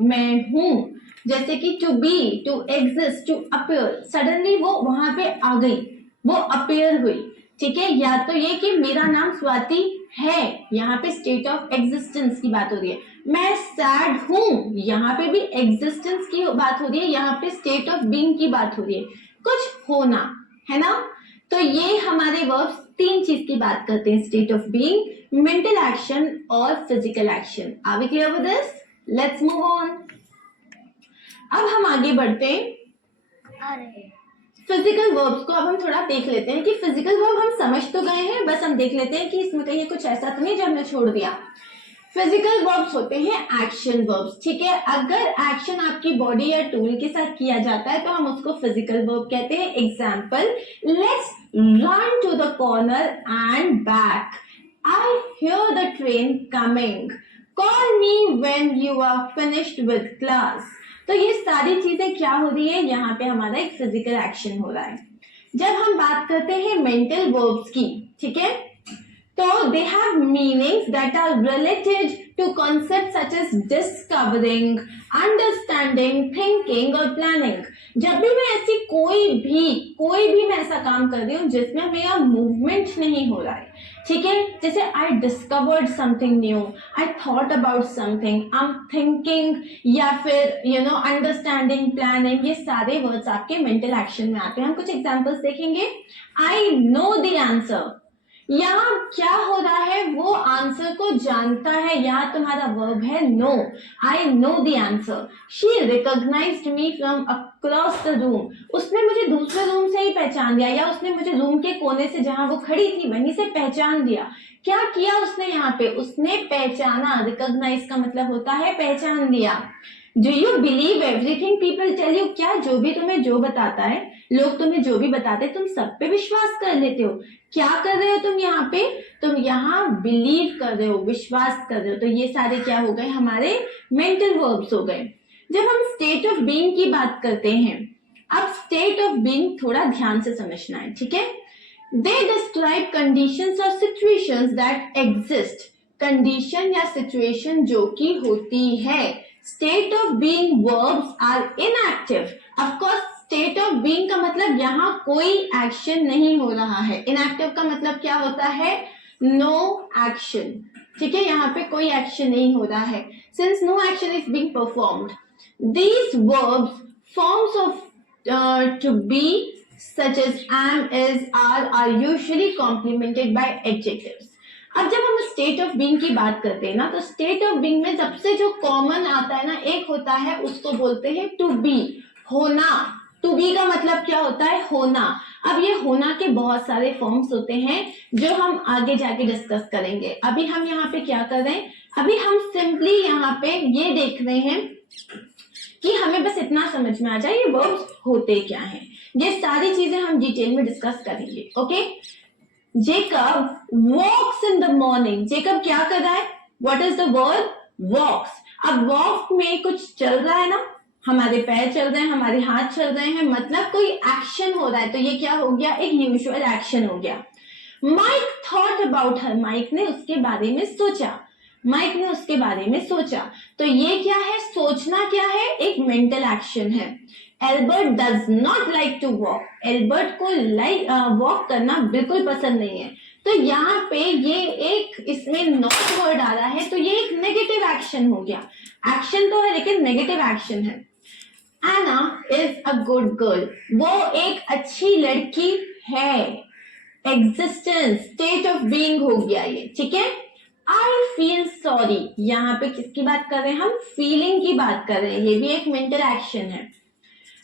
मैं हूं, जैसे कि to be, to exist, to appear, suddenly वो वहां पे आ गई, वो अपीयर हुई, ठीक है। या तो ये कि मेरा नाम स्वाति है, यहाँ पे स्टेट ऑफ एग्जिस्टेंस की बात हो रही है। मैं सैड हूं, यहाँ पे भी एग्जिस्टेंस की बात हो रही है, यहाँ पे स्टेट ऑफ बीइंग की बात हो रही है, कुछ होना, है ना। तो ये हमारे वर्ब्स तीन चीज की बात करते हैं, state of being, mental action और physical action. Are we clear with this? Let's move on. अब हम आगे बढ़ते हैं फिजिकल वर्ब्स को। अब हम थोड़ा देख लेते हैं कि फिजिकल वर्ब हम समझ तो गए हैं, बस हम देख लेते हैं कि इसमें कहीं कुछ ऐसा तो नहीं जो हमने छोड़ दिया। फिजिकल वर्ब्स होते हैं एक्शन वर्ब्स, ठीक है। अगर एक्शन आपकी बॉडी या टूल के साथ किया जाता है तो हम उसको फिजिकल वर्ब कहते हैं। Example, let's run to the corner and back, I hear the train coming, call me when you are finished with class. तो ये सारी चीजें क्या हो रही है, यहाँ पे हमारा एक फिजिकल एक्शन हो रहा है। जब हम बात करते हैं मेंटल वर्ब्स की, ठीक है, तो they have meanings that are related to concept such as discovering, understanding, thinking और प्लानिंग। जब भी मैं ऐसी कोई भी मैं ऐसा काम कर रही हूँ जिसमें मेरा मूवमेंट नहीं हो रहा है, ठीक है, जैसे I discovered something new, I thought about something, I am thinking, या फिर अंडरस्टैंडिंग, प्लानिंग, ये सारे वर्ड्स आपके मेंटल एक्शन में आते हैं। हम कुछ एग्जांपल्स देखेंगे। आई नो द आंसर, यहाँ क्या हो रहा है, वो आंसर को जानता है, यहाँ तुम्हारा वर्ब है no, I know the answer. She recognised me from across the room, उसने मुझे दूसरे रूम से ही पहचान लिया, या उसने मुझे रूम के कोने से जहां वो खड़ी थी वहीं से पहचान लिया। क्या किया उसने यहाँ पे, उसने पहचाना। रिकॉग्नाइज का मतलब होता है पहचान लिया। Do you believe everything people tell you, क्या जो भी तुम्हें जो बताता है, लोग तुम्हें जो भी बताते हैं तुम सब पे विश्वास कर लेते हो। क्या कर रहे हो तुम यहाँ पे, तुम यहाँ बिलीव कर रहे हो, विश्वास कर रहे हो। तो ये सारे क्या हो गए, हमारे मेंटल वर्ब्स हो गए। जब हम स्टेट ऑफ बीइंग की बात करते हैं, अब स्टेट ऑफ बीइंग थोड़ा ध्यान से समझना है, ठीक है। दे डिस्क्राइब कंडीशंस और सिचुएशंस दैट एग्जिस्ट, कंडीशन या सिचुएशन जो की होती है। State of being verbs are inactive. Of course state of being का मतलब यहाँ कोई एक्शन नहीं हो रहा है। इनएक्टिव का मतलब क्या होता है, नो एक्शन, ठीक है, यहाँ पे कोई एक्शन नहीं हो रहा है। Since no action is being performed, these verbs forms of to be such as am, is, are usually complemented by adjectives. अब जब हम स्टेट ऑफ बीइंग की बात करते हैं ना, तो स्टेट ऑफ बीइंग में सबसे जो कॉमन आता है ना, एक होता है, उसको बोलते हैं टू बी, होना। टू बी का मतलब क्या होता है, होना। अब ये होना के बहुत सारे फॉर्म्स होते हैं जो हम आगे जाके डिस्कस करेंगे। अभी हम यहाँ पे क्या कर रहे हैं, अभी हम सिंपली यहाँ पे ये देख रहे हैं कि हमें बस इतना समझ में आ जाए ये वर्ब्स होते क्या हैं। ये सारी चीजें हम डिटेल में डिस्कस करेंगे, okay. Jacob walks in the morning, Jacob क्या कर रहा है, what is the verb, walks. अब वॉक में कुछ चल रहा है ना, हमारे पैर चल रहे हैं, हमारे हाथ चल रहे हैं, मतलब कोई एक्शन हो रहा है, तो ये क्या हो गया, एक यूजुअल एक्शन हो गया। Mike thought about her, Mike ने उसके बारे में सोचा, माइक ने उसके बारे में सोचा, तो ये क्या है, सोचना क्या है, एक मेंटल एक्शन है। Albert does not like to walk, Albert को वॉक करना बिल्कुल पसंद नहीं है। तो यहाँ पे ये एक इसमें नॉट वर्ड आ रहा है, तो ये एक नेगेटिव एक्शन हो गया। एक्शन तो है लेकिन नेगेटिव एक्शन है। एना इज अ गुड गर्ल, वो एक अच्छी लड़की है। एग्जिस्टेंस, स्टेट ऑफ बीइंग हो गया ये, ठीक है। आई फील सॉरी, यहाँ पे किसकी बात कर रहे हैं हम, फीलिंग की बात कर रहे हैं, ये भी एक मेंटल एक्शन है।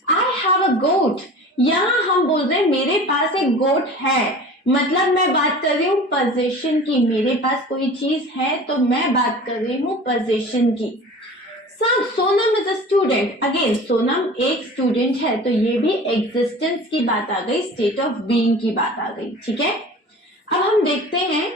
आई हैव अ गोट, यहाँ हम बोल रहे हैं मेरे पास एक गोट है, मतलब मैं बात कर रही हूँ पोजीशन की, मेरे पास कोई चीज है तो मैं बात कर रही हूँ पोजीशन की। Sonam is a student, again Sonam एक स्टूडेंट है, तो ये भी एग्जिस्टेंस की बात आ गई, स्टेट ऑफ बीइंग की बात आ गई, ठीक है। अब हम देखते हैं